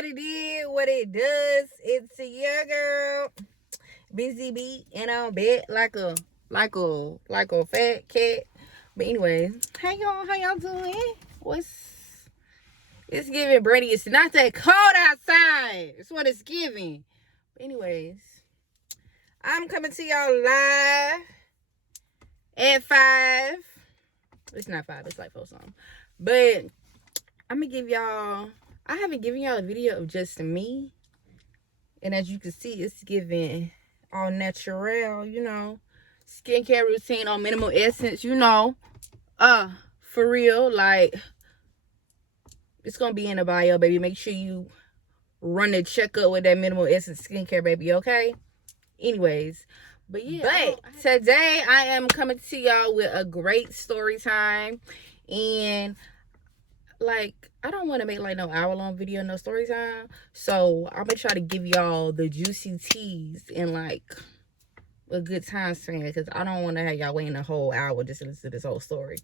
what it is, what it does. It's your girl, Busy Bee, and I'm bed like a fat cat. But anyway, how y'all doing? It's giving, Brady. It's not that cold outside. It's what it's giving. But anyways, I'm coming to y'all live at 5. It's not 5, it's like 4 something. But I'm gonna give y'all, I haven't given y'all a video of just me. And as you can see, it's giving all natural, skincare routine on minimal essence, for real. Like, it's gonna be in the bio, baby. Make sure you run the checkup with that minimal essence skincare, baby, okay? Anyways, but yeah. But today I am coming to y'all with a great story time. And like, I don't want to make like no hour-long video, no story time. So I'm gonna try to give y'all the juicy teas and like a good time span, because I don't want to have y'all waiting a whole hour just to listen to this whole story.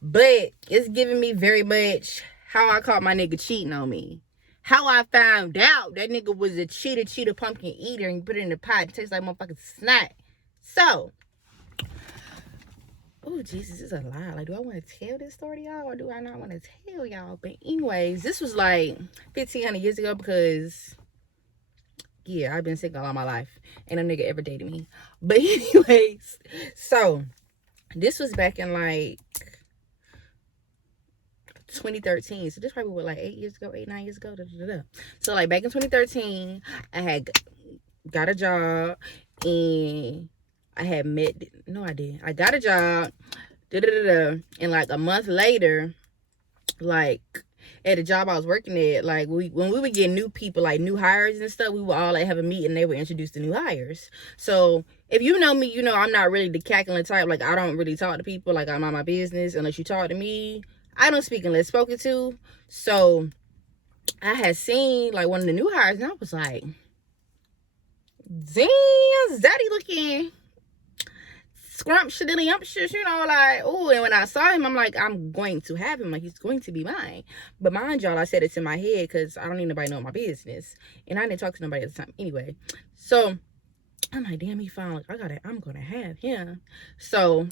But it's giving me very much how I caught my nigga cheating on me. How I found out that nigga was a cheater pumpkin eater and put it in the pot. It tastes like motherfucking snot. So, oh, Jesus, is a lie. Like, do I want to tell this story to y'all or do I not want to tell y'all? But anyways, this was like 1,500 years ago because, yeah, I've been single all my life. Ain't no nigga ever dated me. But anyways, so this was back in like 2013. So this probably was like 8 years ago, 9 years ago. So like back in 2013, I had got a job and I had met, no I didn't. I got a job, and like a month later, like at the job I was working at, like when we would get new people, like new hires and stuff, we would all like have a meeting and they would introduce the new hires. So if you know me, you know I'm not really the cackling type. Like, I don't really talk to people. Like, I'm on my business unless you talk to me. I don't speak unless spoken to. So I had seen like one of the new hires and I was like, damn, zaddy looking scrumptious, like, oh. And when I saw him, I'm like, I'm going to have him. Like, he's going to be mine. But mind y'all, I said it in my head because I don't need nobody know my business. And I didn't talk to nobody at the time anyway. So I'm like, damn, he found, like, I'm going to have him. So,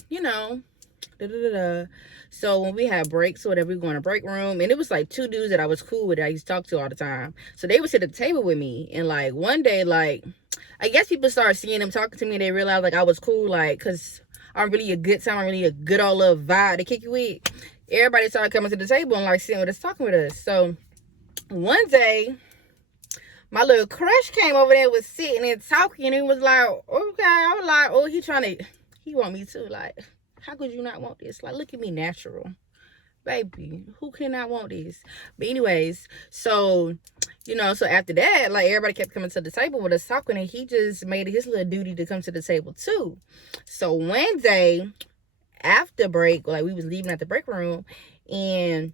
So when we had breaks or whatever, we go in a break room, and it was like 2 dudes that I was cool with that I used to talk to all the time. So they would sit at the table with me, and like one day, like, I guess people started seeing them talking to me and they realized like I was cool, like, cause I'm really a good time, I'm really a good old little vibe to kick it with. Everybody started coming to the table and like sitting with us, talking with us. So one day my little crush came over there, was sitting and talking, and was like, okay. I was like, oh, he want me too. Like, how could you not want this? Like, look at me, natural. Baby, who cannot want this? But anyways, so, so after that, like, everybody kept coming to the table with us talking, and he just made it his little duty to come to the table too. So one day, after break, like, we was leaving at the break room, and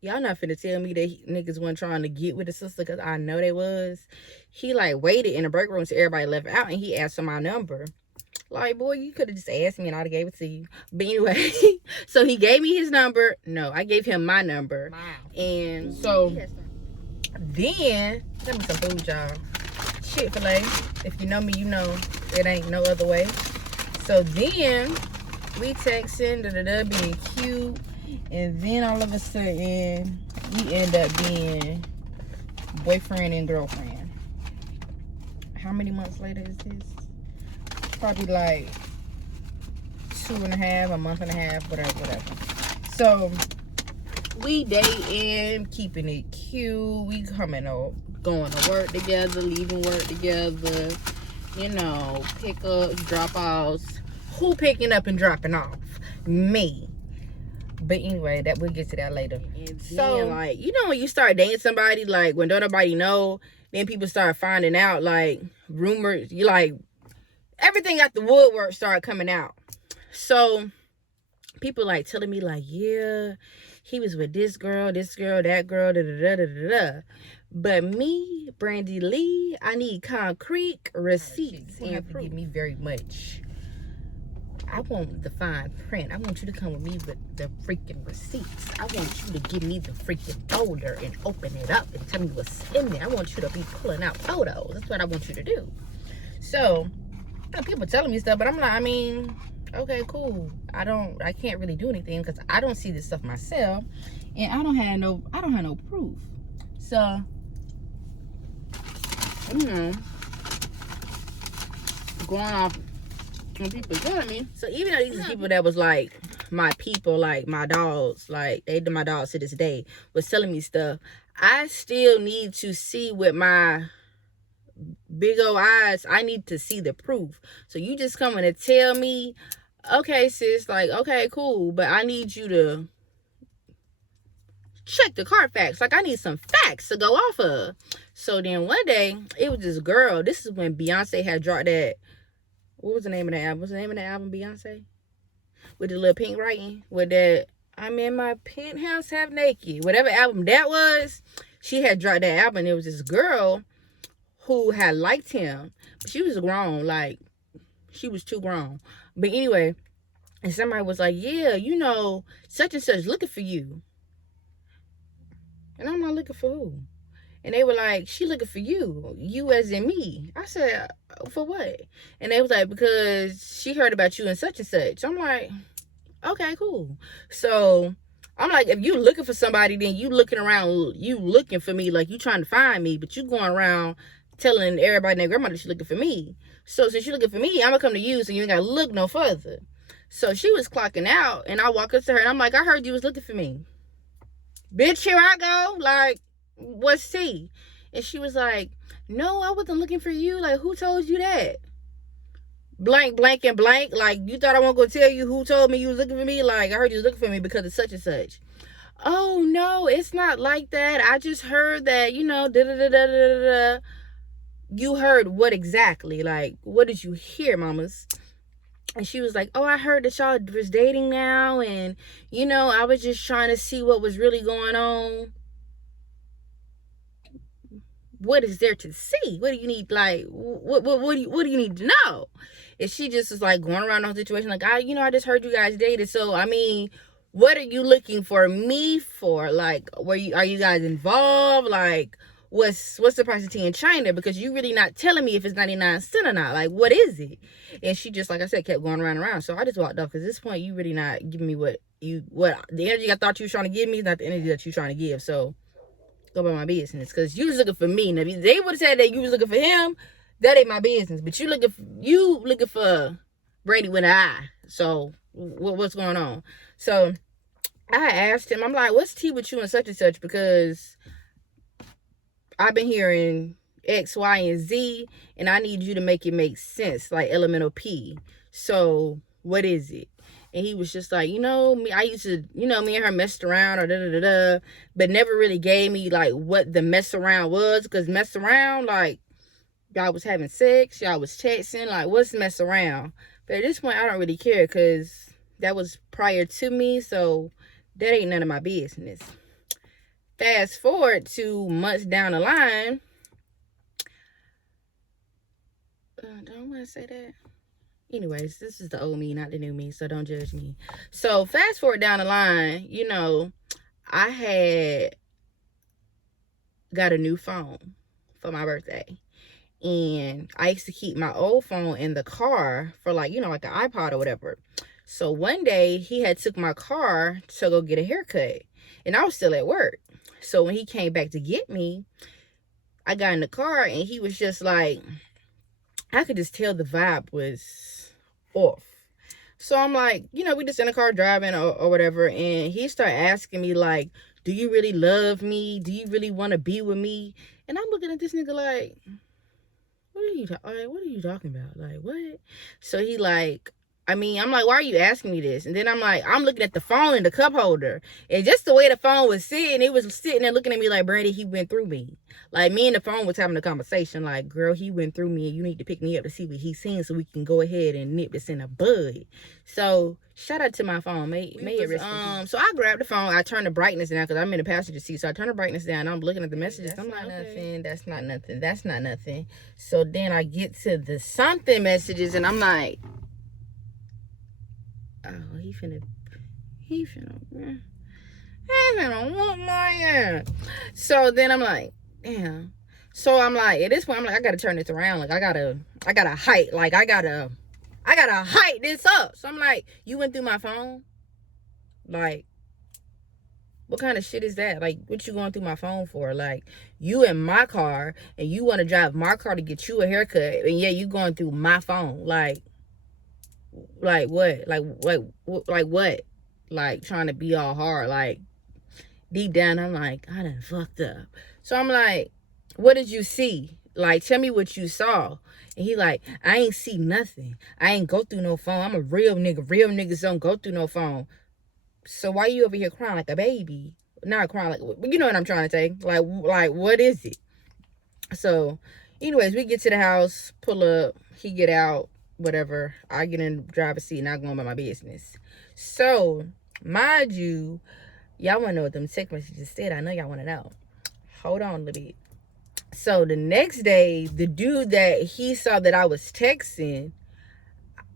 y'all not finna tell me that niggas wasn't trying to get with the sister, because I know they was. He, like, waited in the break room till everybody left out, and he asked for my number. Like, boy, you could have just asked me and I'd have gave it to you. But anyway, so he gave me his number. No, I gave him my number. Wow. And so then, let me some food, y'all. Chick-fil-A. If you know me, you know it ain't no other way. So then we texting, being cute. And then all of a sudden, we end up being boyfriend and girlfriend. How many months later is this? Probably like 2.5, a month and a half, whatever. So we dating, keeping it cute. We coming up, going to work together, leaving work together. Pickups, drop-offs. Who picking up and dropping off? Me. But anyway, that we'll get to that later. And so, like, when you start dating somebody, like, when don't nobody know, then people start finding out, like, rumors. You like, everything at the woodwork started coming out. So people like telling me like, yeah, he was with this girl, that girl, But me, Brandy Lee, I need concrete receipts. You have to give me very much. I want the fine print. I want you to come with me with the freaking receipts. I want you to give me the freaking folder and open it up and tell me what's in there. I want you to be pulling out photos. That's what I want you to do. So, people telling me stuff, but I'm like, I mean, okay, cool. I can't really do anything because I don't see this stuff myself, and I don't have no proof. So, going off when people telling me. So even though these people that was like my people, like my dogs, like my dogs to this day, was telling me stuff, I still need to see with my big old eyes. I need to see the proof. So you just coming to tell me, okay, sis, like, okay, cool, but I need you to check the Carfax. Like, I need some facts to go off of. So then one day, it was this girl. This is when Beyonce had dropped that. What was the name of the album? What's the name of the album, Beyonce? With the little pink writing. With that, I'm in my penthouse half naked. Whatever album that was, she had dropped that album. It was this girl who had liked him. But she was grown. Like, she was too grown. But anyway, and somebody was like, yeah, you know, such and such looking for you. And I'm not looking for who? And they were like, she looking for you. You as in me. I said, for what? And they was like, because she heard about you and such and such. I'm like, okay, cool. So I'm like, if you looking for somebody, then you looking around, you looking for me, like you trying to find me, but you going around telling everybody and their grandmother she looking for me. So since you looking for me, I'm gonna come to you, so you ain't gotta look no further. So she was clocking out, and I walk up to her, and I'm like, I heard you was looking for me. Bitch, here I go. Like, what's C? And she was like, no, I wasn't looking for you. Like, who told you that? Blank, blank, and blank. Like, you thought I wasn't going to tell you who told me you was looking for me? Like, I heard you was looking for me because of such and such. Oh, no, it's not like that. I just heard that, you know, da-da-da-da-da-da. You heard what exactly? Like, what did you hear, mamas? And she was like, oh, I heard that y'all was dating now. And, you know, I was just trying to see what was really going on. What is there to see? What do you need? Like, what do you need to know? And she just was like going around the whole situation. Like, I just heard you guys dated. So, I mean, what are you looking for me for? Like, are you guys involved? Like, what's the price of tea in China? Because you really not telling me if it's 99 cents or not. Like, what is it? And she just, like I said, kept going around. So I just walked off, because at this point, you really not giving me what the energy I thought you was trying to give me is not the energy that you're trying to give. So go about my business, because you was looking for me. Now, if they would have said that you was looking for him, that ain't my business. But you looking for Brady with an eye. So what's going on? So I asked him, I'm like, what's tea with you and such, because I've been hearing X, Y, and Z, and I need you to make it make sense, like elemental P. So what is it? And he was just like, me, I used to, me and her messed around or da-da-da-da, but never really gave me, like, what the mess around was. Because mess around, like, y'all was having sex, y'all was texting, like, what's mess around? But at this point, I don't really care, because that was prior to me, so that ain't none of my business. Fast forward to months down the line. Don't want to say that. Anyways, this is the old me, not the new me, so don't judge me. So fast forward down the line, I had got a new phone for my birthday. And I used to keep my old phone in the car for like an iPod or whatever. So one day he had took my car to go get a haircut. And I was still at work. So when he came back to get me, I got in the car and he was just like, I could just tell the vibe was off. So I'm like, we just in the car driving or whatever. And he started asking me like, do you really love me? Do you really want to be with me? And I'm looking at this nigga like, what are you talking about? Like, what? So he like, I'm like, why are you asking me this? And then I'm like, I'm looking at the phone in the cup holder. And just the way the phone was sitting, it was sitting there looking at me like, Brady, he went through me. Like, me and the phone was having a conversation. Like, girl, he went through me and you need to pick me up to see what he's seeing so we can go ahead and nip this in the bud. So, shout out to my phone. So I grabbed the phone. I turned the brightness down because I'm in the passenger seat. So I turned the brightness down. I'm looking at the messages. I'm like, nothing. That's not nothing. That's not nothing. So then I get to the something messages and I'm like, Oh, he finna whoop my ass. So then I'm like, damn. So I'm like, at this point, I'm like, I gotta turn this around. Like, I gotta height. Like, I gotta height this up. So I'm like, you went through my phone? Like, what kind of shit is that? Like, what you going through my phone for? Like, you in my car and you want to drive my car to get you a haircut, and yeah, you going through my phone. Like what? Like what? Like trying to be all hard. Like deep down, I'm like, I done fucked up. So I'm like, what did you see? Like, tell me what you saw. And he like, I ain't see nothing. I ain't go through no phone. I'm a real nigga. Real niggas don't go through no phone. So why you over here crying like a baby? Not crying like, you know what I'm trying to say. Like what is it? So anyways, we get to the house, pull up, he get out, whatever. I get in the driver's seat and I go on about my business. So mind you, y'all want to know what them text messages said. I know y'all want to know. Hold on a little bit. So the next day, the dude that he saw that I was texting,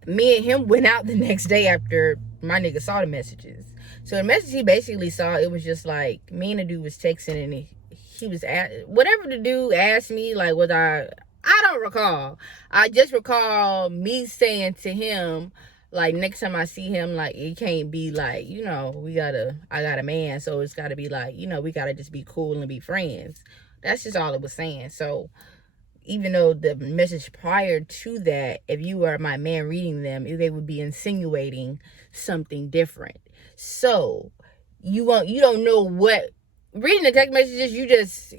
me and him went out the next day after my nigga saw the messages. So the message he basically saw, it was just like, me and the dude was texting, and he was at whatever the dude asked me, like, was I don't recall. I just recall me saying to him, like, next time I see him, like, it can't be like, you know, I got a man, so it's got to be like, you know, we got to just be cool and be friends. That's just all it was saying. So even though the message prior to that, if you were my man reading them, they would be insinuating something different. So you don't know what, reading the text messages,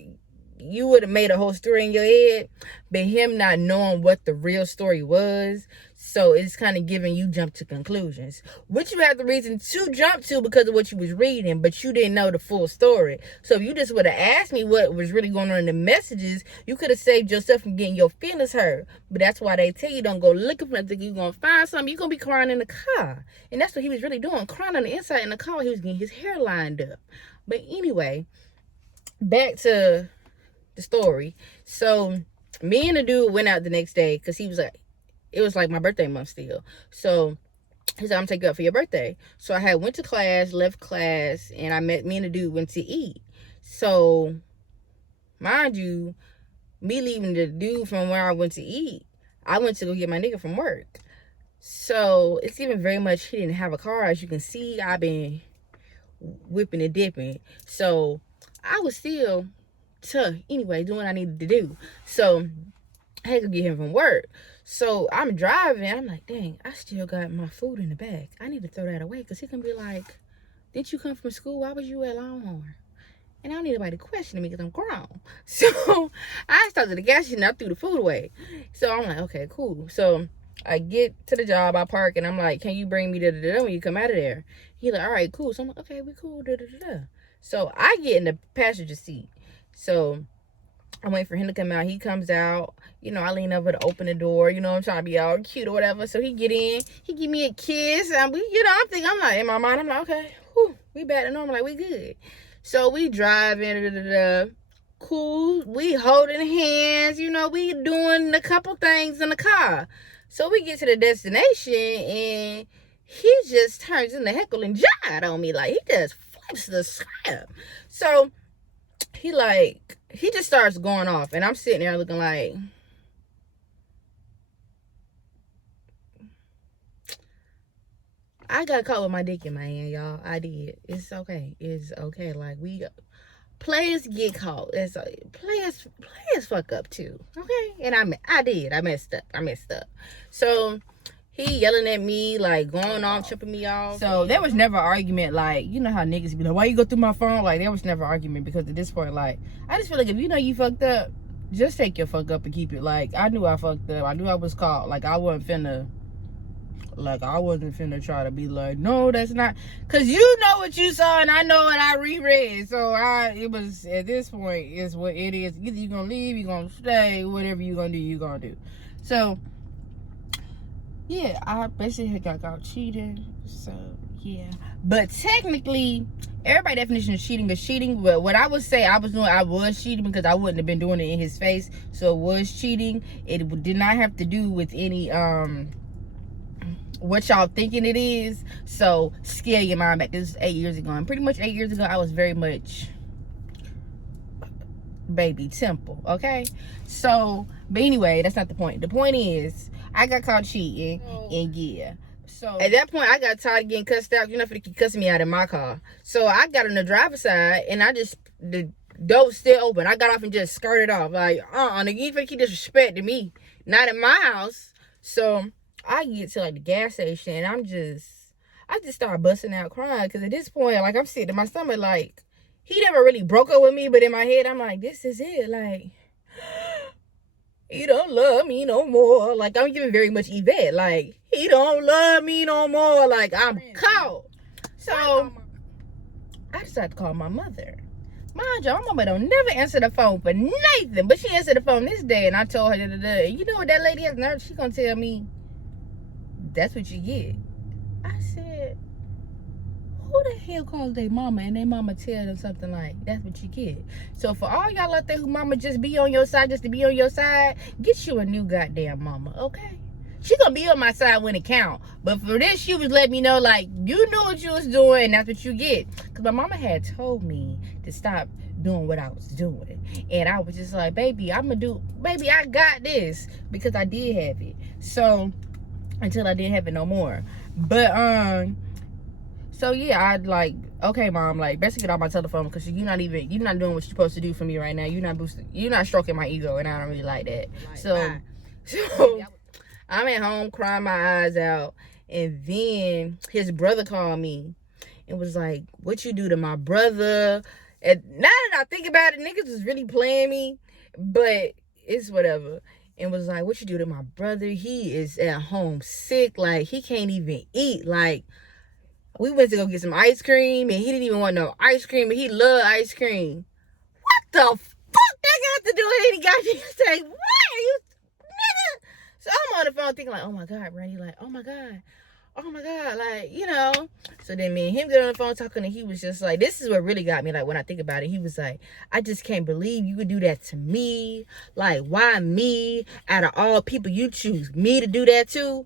you would have made a whole story in your head, but him not knowing what the real story was, so it's kind of giving you jump to conclusions, which you have the reason to jump to because of what you was reading, but you didn't know the full story. So if you just would have asked me what was really going on in the messages, you could have saved yourself from getting your feelings hurt. But that's why they tell you, don't go looking for nothing. You're going to find something. You're going to be crying in the car. And that's what he was really doing, crying on the inside in the car. He was getting his hair lined up. But anyway, back to the story. So me and the dude went out the next day because he was like, it was like my birthday month still. So he said, I'm taking you out for your birthday. So I had went to class, left class, and me and the dude went to eat. So mind you, me leaving the dude from where I went to eat, I went to go get my nigga from work. So it's even very much, he didn't have a car. As you can see, I've been whipping and dipping. So I was still anyway, doing what I needed to do. So I had to get him from work. So I'm driving. I'm like, dang, I still got my food in the bag. I need to throw that away because he can be like, didn't you come from school? Why was you at Longhorn? And I don't need anybody questioning me because I'm grown. So I stopped at the gas station and I threw the food away. So I'm like, okay, cool. So I get to the job, I park, and I'm like, can you bring me da-da-da when you come out of there? He's like, all right, cool. So I'm like, okay, we cool, da-da-da-da. So I get in the passenger seat. So I'm waiting for him to come out. He comes out. You know, I lean over to open the door. You know, I'm trying to be all cute or whatever. So he get in. He give me a kiss. And I'm like, in my mind, I'm like, okay, whew, we back to normal. Like, we good. So we driving, cool. We holding hands. You know, we doing a couple things in the car. So we get to the destination, and he just turns into heckle and jive on me. Like, he just flips the script. So he just starts going off, and I'm sitting there looking like, I got caught with my dick in my hand, y'all. I did. It's okay. It's okay. Like, players get caught. Players fuck up too. Okay? And I did. I messed up. So he yelling at me, like, going off, tripping me off. So there was never an argument, like, you know how niggas be like, why you go through my phone? Like, there was never an argument because at this point, like, I just feel like if you know you fucked up, just take your fuck up and keep it. Like, I knew I fucked up. I knew I was caught. Like, I wasn't finna try to be like, no, that's not. Because you know what you saw and I know what I reread. So it was, at this point, it's what it is. Either you're going to leave, you're going to stay, whatever you're going to do, you're going to do. So yeah, I basically got cheated. So yeah, but technically, everybody's definition of cheating is cheating. But what I would say I was cheating because I wouldn't have been doing it in his face. So it was cheating. It did not have to do with any what y'all thinking it is. So scale your mind back. This is 8 years ago, and pretty much 8 years ago I was very much baby Temple. Okay, so but anyway, that's not the point. The point is I got caught cheating, and yeah, so at that point I got tired of getting cussed out. You're not gonna keep cussing me out in my car. So I got on the driver's side, and the door was still open. I got off and just skirted off. Like, nigga, you ain't keep disrespecting me. Not in my house. So I get to like the gas station, and I just start busting out crying, because at this point, like, I'm sitting in my stomach, like, he never really broke up with me, but in my head, I'm like, this is it. Like, he don't love me no more. Like, I'm giving very much Yvette. Like, he don't love me no more. Like, I'm caught. So I decided to call my mother. Mind you, my mama don't never answer the phone for nothing, but she answered the phone this day, and I told her, you know what that lady has nerve? She gonna tell me, that's what you get. I said, who the hell calls their mama and their mama tell them something like, that's what you get? So for all y'all out there who mama just be on your side, just to be on your side, get you a new goddamn mama, okay? She gonna be on my side when it count. But for this, she was letting me know, like, you knew what you was doing, and that's what you get. Because my mama had told me to stop doing what I was doing. And I was just like, baby, I got this. Because I did have it. So, until I didn't have it no more. But, so yeah, I'd like, okay, mom, like, best to get off my telephone, because you're not doing what you're supposed to do for me right now. You're not stroking my ego, and I don't really like that. So I'm at home crying my eyes out, and then his brother called me and was like, what you do to my brother? And now that I think about it, niggas was really playing me, but it's whatever. And was like, what you do to my brother? He is at home sick, like, he can't even eat. Like, we went to go get some ice cream, and he didn't even want no ice cream, and he loved ice cream. What the fuck that got to do with any goddamn thing? What are you, nigga? So I'm on the phone thinking like, oh my God, Randy, like, oh my God, like, you know. So then me and him get on the phone talking, and he was just like, this is what really got me, like, when I think about it. He was like, I just can't believe you would do that to me. Like, why me? Out of all people, you choose me to do that to?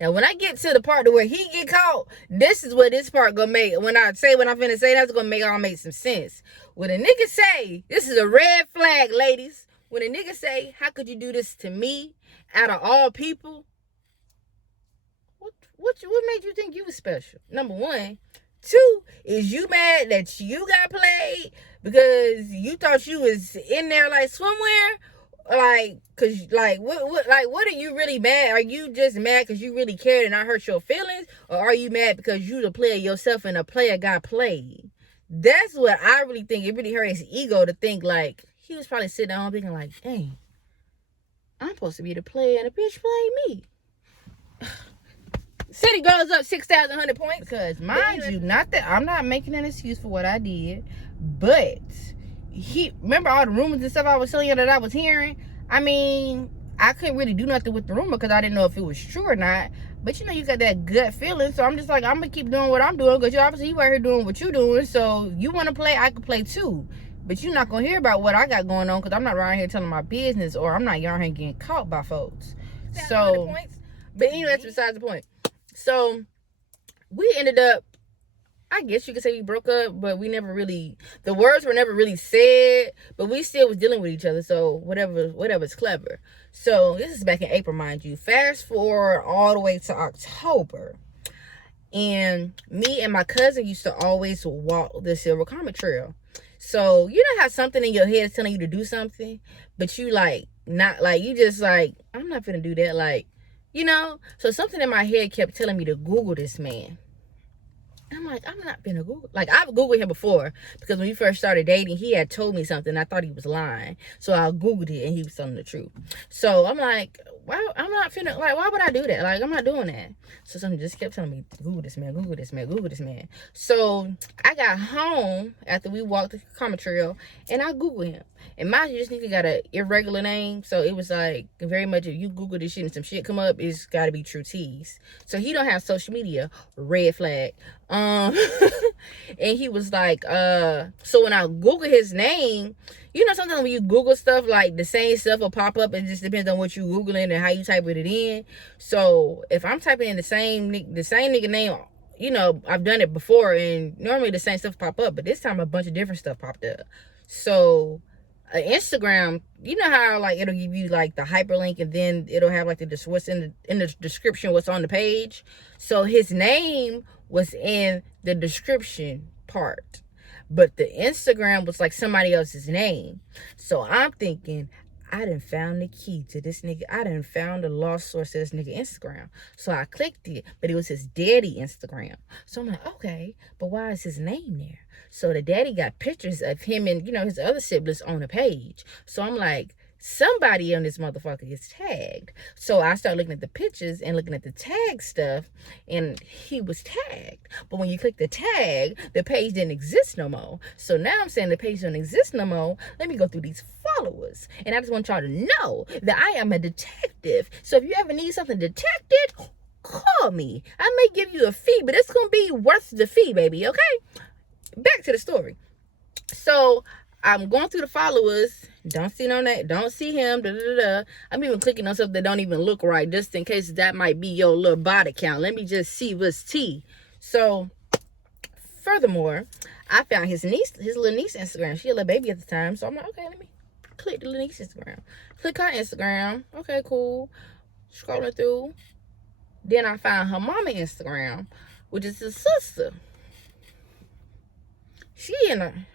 Now, when I get to the part to where he get caught, this is what this part gonna make. When I'm finna say, that's gonna make some sense. When a nigga say, this is a red flag, ladies. When a nigga say, how could you do this to me out of all people? What made you think you was special? Number one. Two, is you mad that you got played because you thought you was in there like swimwear? Like, cause like what are you really mad? Are you just mad because you really cared and I hurt your feelings? Or are you mad because you the player yourself and a player got played? That's what I really think. It really hurt his ego to think like, he was probably sitting at home thinking like, dang, I'm supposed to be the player and the bitch played me. City goes up 6,100 points. Because mind you, not that I'm not making an excuse for what I did, but remember all the rumors and stuff I was telling you that I was hearing? I mean, I couldn't really do nothing with the rumor because I didn't know if it was true or not. But you know, you got that gut feeling. So I'm just like, I'm going to keep doing what I'm doing, because you out here doing what you're doing. So you want to play, I can play too. But you're not going to hear about what I got going on, because I'm not around here telling my business, or I'm not around here getting caught by folks. So, but anyway, that's besides the point. So we ended up, I guess you could say we broke up, but we never really, the words were never really said, but we still was dealing with each other. So whatever's clever. So this is back in April, mind you. Fast forward all the way to October. And me and my cousin used to always walk the Silver Comet Trail. So you know how something in your head is telling you to do something, but you like, not like, you just like, I'm not gonna do that. Like, you know, so something in my head kept telling me to Google this man. I'm like, I'm not gonna Google. Like, I've Googled him before, because when we first started dating, he had told me something. I thought he was lying. So I Googled it, and he was telling the truth. So I'm like, why would I do that? Like, I'm not doing that. So something just kept telling me, Google this man, Google this man, Google this man. So I got home after we walked the Comet Trail, and I Googled him. And mind you, this nigga got an irregular name. So it was like, very much, if you Google this shit and some shit come up, it's got to be true tease. So he don't have social media. Red flag. And he was like, so when I Google his name, you know, sometimes when you Google stuff, like the same stuff will pop up. It just depends on what you Googling and how you type it in. So if I'm typing in the same nigga name, you know, I've done it before, and normally the same stuff pop up, but this time a bunch of different stuff popped up. So Instagram, you know how like it'll give you like the hyperlink, and then it'll have like what's in the description, what's on the page. So his name was in the description part, but the Instagram was like somebody else's name. So I'm thinking, I done found the key to this nigga. I done found the lost source of this nigga Instagram. So I clicked it, but it was his daddy Instagram. So I'm like, okay, but why is his name there? So the daddy got pictures of him and, you know, his other siblings on the page. So I'm like, somebody on this motherfucker is tagged. So I started looking at the pictures and looking at the tag stuff, and he was tagged. But when you click the tag, the page didn't exist no more. So now I'm saying the page don't exist no more. Let me go through these followers. And I just want y'all to know that I am a detective. So if you ever need something detected, call me. I may give you a fee, but it's going to be worth the fee, baby, okay? Back to the story. So I'm going through the followers. Don't see no name. Don't see him. I'm even clicking on stuff that don't even look right, just in case that might be your little body count. Let me just see what's T. So, furthermore, I found his little niece Instagram. She a little baby at the time. So I'm like, okay, let me click the little niece Instagram. Click her Instagram. Okay, cool. Scrolling through. Then I found her mama Instagram, which is his sister.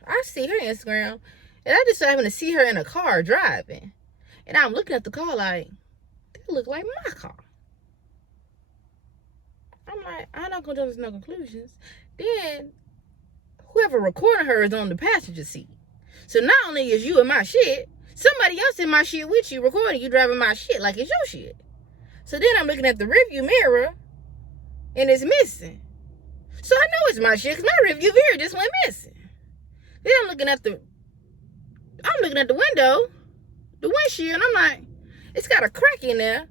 I see her Instagram, and I just so happen to see her in a car driving. And I'm looking at the car like, that look like my car. I'm like, I'm not gonna jump to no conclusions. Then whoever recorded her is on the passenger seat. So not only is you in my shit, somebody else in my shit with you recording you driving my shit like it's your shit. So then I'm looking at the rearview mirror, and it's missing. So I know it's my shit because my rearview mirror just went missing. Then I'm looking at the window, the windshield, and I'm like, it's got a crack in there.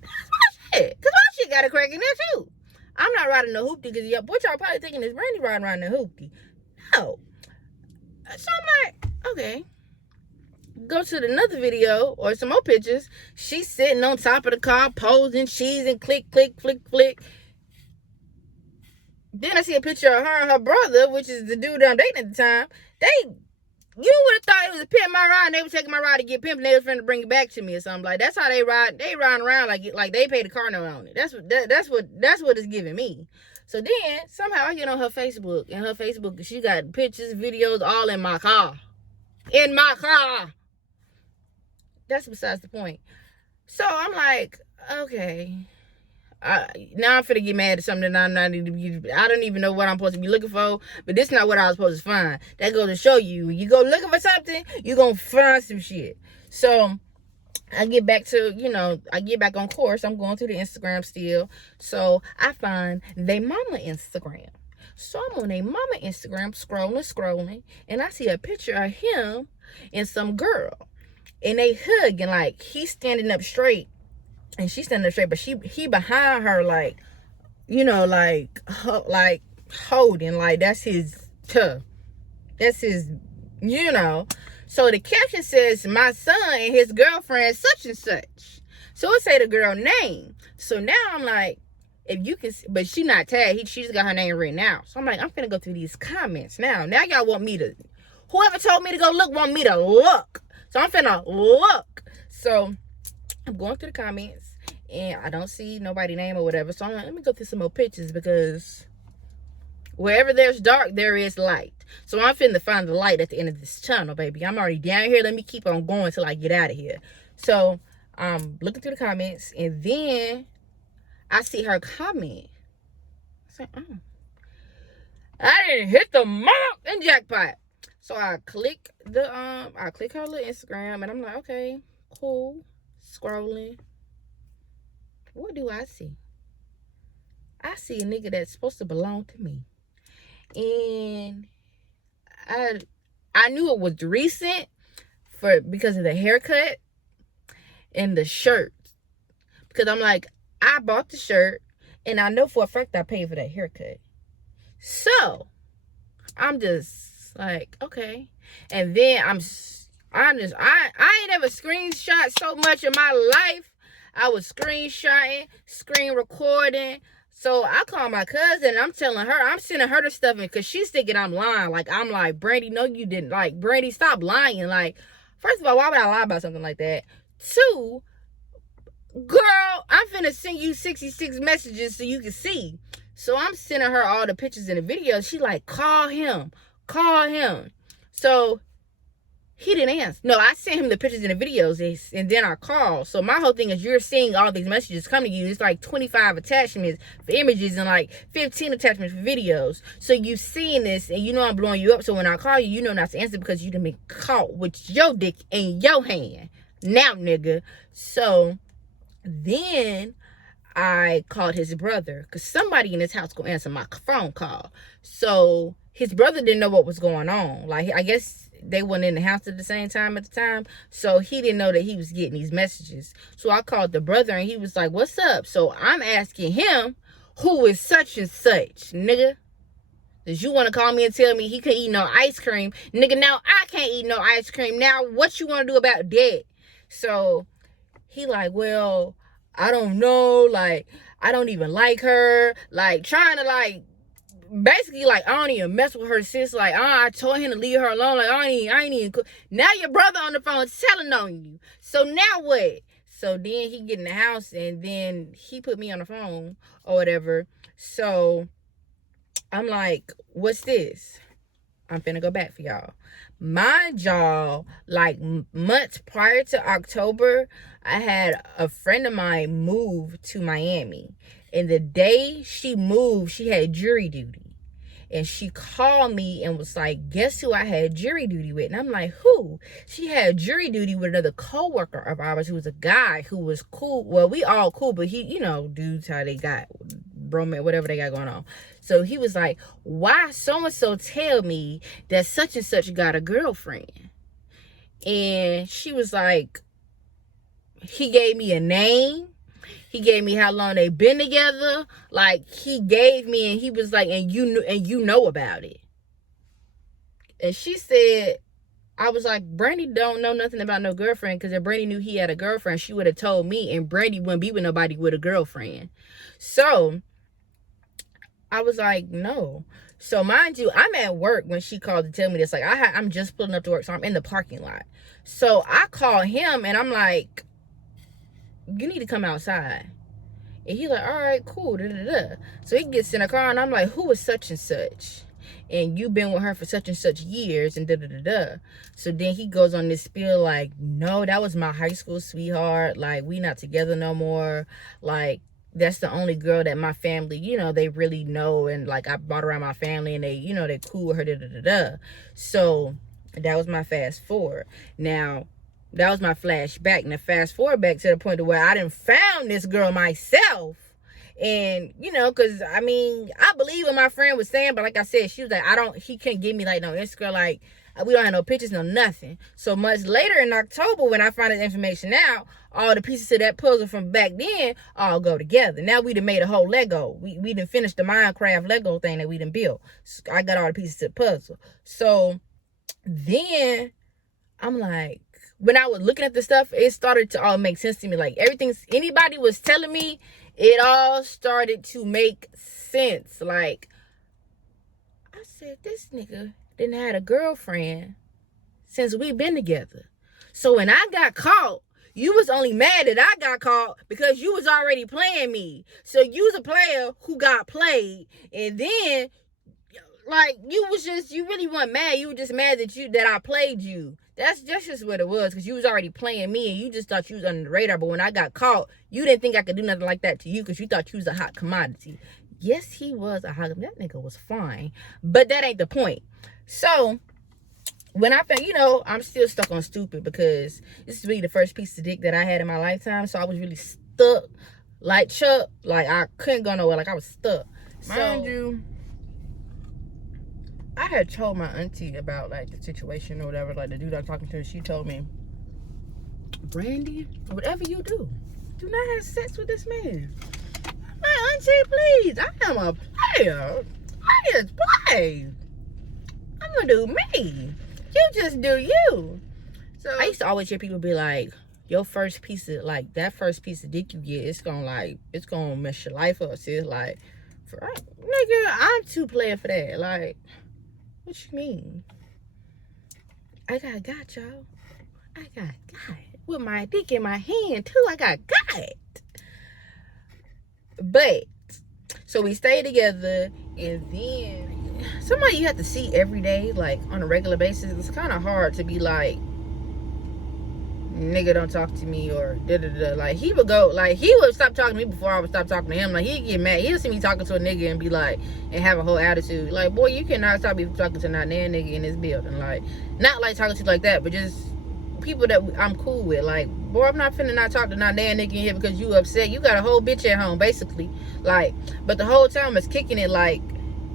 That's my shit. Because my shit got a crack in there too. I'm not riding the hoopty because what y'all probably thinking is Brandy riding around the hoopty. No. So I'm like, okay. Go to another video or some more pictures. She's sitting on top of the car, posing, cheesing, click, click, flick, flick. Then I see a picture of her and her brother, which is the dude that I'm dating at the time. You would have thought it was a pimp my ride, and they were taking my ride to get pimped, and they was finna bring it back to me or something. Like, that's how they ride. They riding around like they paid the car note on it. That's what it's giving me. So then somehow I get on her Facebook, and her Facebook, she got pictures, videos, all in my car. In my car. That's besides the point. So I'm like, okay. Now I'm finna get mad at something that I'm not even. I don't even know what I'm supposed to be looking for, but this is not what I was supposed to find. That goes to show you, when you go looking for something, you're gonna find some shit. So I get back to, I get back on course. I'm going through the Instagram still. So I find they mama Instagram. So I'm on their mama Instagram scrolling, and I see a picture of him and some girl, and they hugging, like he's standing up straight. And she's standing up straight, but he behind her, like, like holding, like that's his tough. That's his, So the caption says, my son and his girlfriend, such and such. So it say the girl name. So now I'm like, if you can, but she not tagged. She just got her name written out. So I'm like, I'm finna go through these comments now. Now y'all want me to, whoever told me to go look want me to look. So I'm finna look. So I'm going through the comments, and I don't see nobody's name or whatever. So I'm like, let me go through some more pictures, because wherever there's dark, there is light. So I'm finna find the light at the end of this tunnel, baby. I'm already down here. Let me keep on going till I get out of here. So I'm looking through the comments, and then I see her comment. I say, oh, I didn't hit the mark and jackpot. So I click her little Instagram, and I'm like, okay, cool. Scrolling. What do I see? I see a nigga that's supposed to belong to me. And I knew it was recent because of the haircut and the shirt. Because I'm like, I bought the shirt, and I know for a fact I paid for that haircut. So I'm just like, okay. And then I ain't ever screenshot so much in my life. I was screenshotting, screen recording. So I call my cousin and I'm telling her, I'm sending her the stuff because she's thinking I'm lying. Like, I'm like, Brandy, no, you didn't. Like, Brandy, stop lying. Like, first of all, why would I lie about something like that? Two, girl, I'm finna send you 66 messages so you can see. So I'm sending her all the pictures and the videos. She like, call him. So he didn't answer. No, I sent him the pictures and the videos and then I called. So my whole thing is you're seeing all these messages come to you. It's like 25 attachments for images and like 15 attachments for videos. So you seeing this and you know I'm blowing you up. So when I call you, you know not to answer because you done been caught with your dick in your hand. Now, nigga. So then I called his brother because somebody in his house gonna answer my phone call. So his brother didn't know what was going on. Like, I guess they weren't in the house at the same time at the time. So he didn't know that he was getting these messages. So I called the brother and he was like, what's up? So I'm asking him, who is such and such, nigga? Does you want to call me and tell me he can't eat no ice cream? Nigga, now I can't eat no ice cream. Now what you want to do about that? So he like, well, I don't know. Like, I don't even like her. Like, trying to like, basically like, I don't even mess with her sis. Like, I told him to leave her alone. Like, I ain't even. Now your brother on the phone telling on you. So now what? So then he get in the house and then he put me on the phone or whatever. So I'm like, what's this? I'm finna go back for y'all. Mind y'all, like months prior to October, I had a friend of mine move to Miami. And the day she moved, she had jury duty. And she called me and was like, guess who I had jury duty with? And I'm like, who? She had jury duty with another co-worker of ours who was a guy who was cool. Well, we all cool, but he, you know, dudes, how they got bromance, whatever they got going on. So he was like, why so-and-so tell me that such and such got a girlfriend? And she was like, he gave me a name. He gave me how long they been together. Like, he gave me, and he was like, and you know about it. And she said, I was like, Brandy don't know nothing about no girlfriend, because if Brandy knew he had a girlfriend, she would have told me, and Brandy wouldn't be with nobody with a girlfriend. So I was like, no. So mind you, I'm at work when she called to tell me this. Like, I'm just pulling up to work, so I'm in the parking lot. So I call him, and I'm like, you need to come outside. And he's like, all right, cool. Da, da, da. So he gets in the car and I'm like, who is such and such? And you've been with her for such and such years and da da da da. So then he goes on this spiel like, no, that was my high school sweetheart. Like, we not together no more. Like, that's the only girl that my family, you know, they really know. And like, I brought around my family and they, you know, they cool with her, da da da da. So that was my fast forward. Now, that was my flashback. And the fast forward back to the point to where I done found this girl myself. And, you know, because, I mean, I believe what my friend was saying. But like I said, she was like, he couldn't give me, like, no Instagram. Like, we don't have no pictures, no nothing. So much later in October, when I found this information out, all the pieces of that puzzle from back then all go together. Now we done made a whole Lego. We done finished the Minecraft Lego thing that we done built. So I got all the pieces of the puzzle. So then I'm like, when I was looking at the stuff, it started to all make sense to me. Like, anybody was telling me, it all started to make sense. Like, I said, this nigga didn't have a girlfriend since we been together. So when I got caught, you was only mad that I got caught because you was already playing me. So you was a player who got played. And then, like, you really weren't mad. You were just mad that I played you. That's just what it was, because you was already playing me and you just thought you was under the radar. But when I got caught, you didn't think I could do nothing like that to you because you thought you was a hot commodity. Yes, he was a hot commodity. That nigga was fine. But that ain't the point. So when I found, you know, I'm still stuck on stupid because this is really the first piece of dick that I had in my lifetime. So I was really stuck like Chuck. Like, I couldn't go nowhere. Like, I was stuck. Mind you, I had told my auntie about, like, the situation or whatever, like, the dude I was talking to, she told me, Brandy, whatever you do not have sex with this man. My auntie, please, I am a player. I just play. I'm gonna do me. You just do you. So I used to always hear people be like, your first piece of, like, that first piece of dick you get, it's gonna mess your life up, sis. Like, nigga, I'm too player for that. Like, what you mean? I got y'all. I got with my dick in my hand too. I got. But so we stayed together, and then somebody you have to see every day, like on a regular basis. It's kind of hard to be like, nigga, don't talk to me, or da-da-da. Like, he would stop talking to me before I would stop talking to him. Like, he'd get mad. He'll see me talking to a nigga and be like, and have a whole attitude. Like, boy, you cannot stop me from talking to not that nigga in this building. Like, not like talking to you like that, but just people that I'm cool with. Like, boy, I'm not finna not talk to not that nigga in here because you upset. You got a whole bitch at home, basically. Like, but the whole time it's kicking it like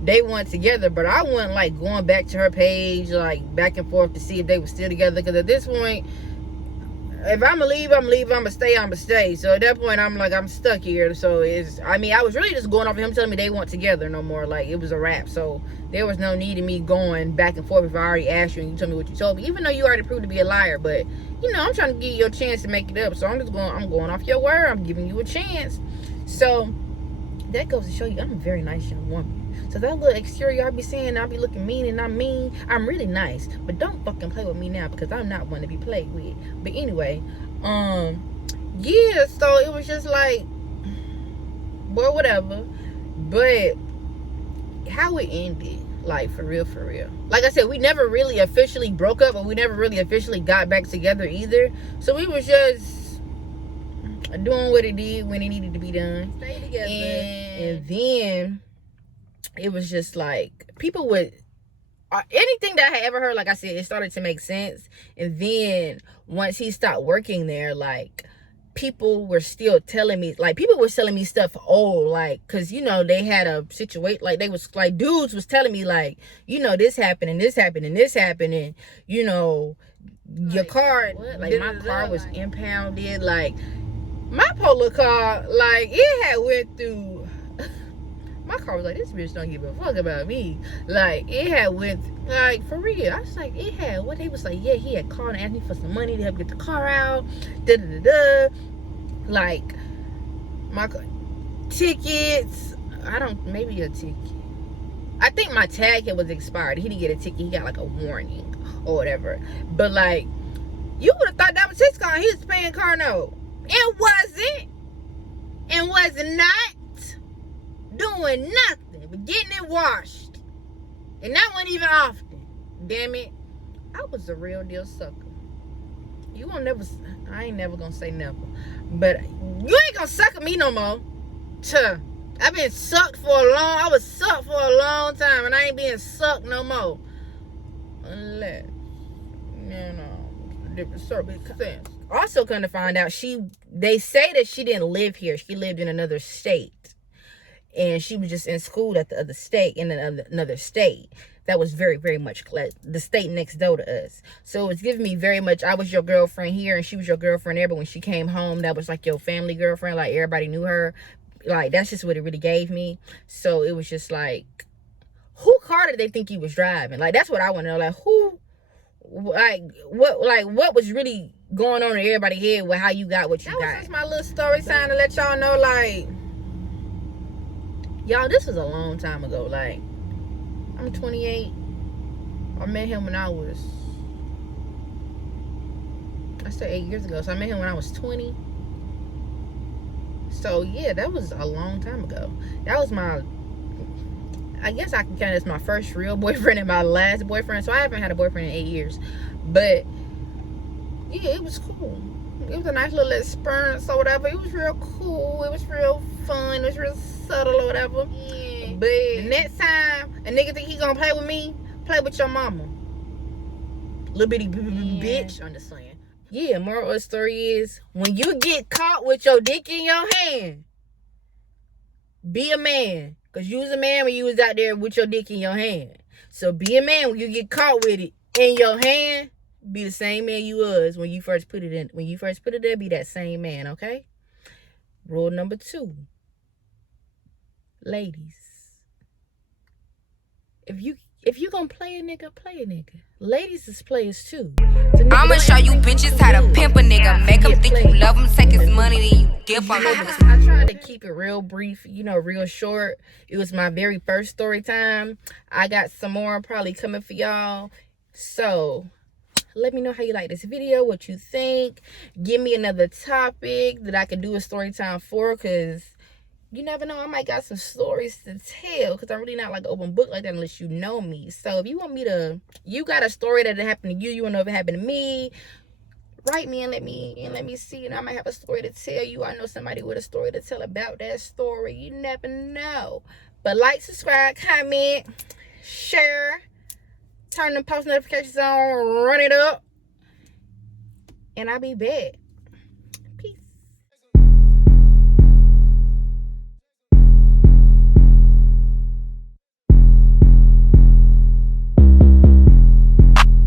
they weren't together, but I wasn't like going back to her page, like back and forth to see if they were still together. Because at this point, if I'ma leave, I'ma stay. So at that point, I'm like, I'm stuck here. So I was really just going off of him telling me they weren't together no more. Like, it was a wrap. So there was no need in me going back and forth if I already asked you and you told me what you told me. Even though you already proved to be a liar. But, you know, I'm trying to give you a chance to make it up. So I'm going off your word. I'm giving you a chance. So that goes to show you I'm a very nice young woman. So that little exterior I be saying I be looking mean and I'm mean, I'm really nice. But don't fucking play with me now because I'm not one to be played with. But anyway, yeah, so it was just like, boy, whatever. But how it ended, like, for real. Like I said, we never really officially broke up, but we never really officially got back together either. So we was just doing what it did when it needed to be done. Stay together. And then it was just like, people would, anything that I had ever heard, like I said, it started to make sense. And then once he stopped working there, like, people were still telling me, like, people were telling me stuff, like, because, you know, they had a situation, like, they was, like, dudes was telling me, like, you know, this happened, and this happened, and this happened, and, you know, your car, like, my car was impounded, like, my Polo car, like, it had went through, my car was like, this bitch don't give a fuck about me. Like, it had went, like, for real. I was like, it had, what? They was like, yeah, he had called and asked me for some money to help get the car out. Da-da-da-da. Like, my tickets, maybe a ticket. I think my tag was expired. He didn't get a ticket. He got, like, a warning or whatever. But, like, you would have thought that was his car. He was paying car note. It wasn't. It was not. Doing nothing but getting it washed, and that wasn't even often. Damn it, I was a real deal sucker. You won't never, I ain't never gonna say never, but you ain't gonna suck at me no more. I've been sucked for I was sucked for a long time, and I ain't being sucked no more, unless, you know, different circumstances. Also, come to find out, they say that she didn't live here. She lived in another state. And she was just in school at the other state, in another state. That was very, very much the state next door to us. So it was giving me very much, I was your girlfriend here and she was your girlfriend there. But when she came home, that was like your family girlfriend. Like, everybody knew her. Like, that's just what it really gave me. So it was just like, who car did they think he was driving? Like, that's what I want to know. Like, what was really going on in everybody's head with how you got what you got? That was just my little story time to let y'all know, like, y'all, this was a long time ago. Like, I'm 28. I met him when I said 8 years ago. So I met him when I was 20. So yeah, that was a long time ago. That was I guess I can count it as my first real boyfriend and my last boyfriend. So I haven't had a boyfriend in 8 years. But yeah, it was cool. It was a nice little experience or whatever. It was real cool. It was real fun. It was real subtle or whatever. Yeah. But the next time a nigga think he gonna play with me, play with your mama. Little bitty bitch. I'm just saying. Yeah, moral of the story is, when you get caught with your dick in your hand, be a man. Because you was a man when you was out there with your dick in your hand. So be a man when you get caught with it in your hand. Be the same man you was when you first put it in. When you first put it there, be that same man, okay? Rule number 2. Ladies, if you gonna play a nigga, play a nigga. Ladies is players too. I'ma show you bitches how to pimp a nigga. Make them think you love him, take his money, then you dip on him. I tried to keep it real brief, you know, real short. It was my very first story time. I got some more probably coming for y'all. So let me know how you like this video, what you think. Give me another topic that I can do a story time for, because you never know, I might got some stories to tell, because I'm really not like an open book like that unless you know me. So if you want me to, you got a story that happened to you, you want to know if it happened to me, write me and let me see, and I might have a story to tell you. I know somebody with a story to tell about that story. You never know. But like, subscribe, comment, share, turn the post notifications on, run it up, and I'll be back.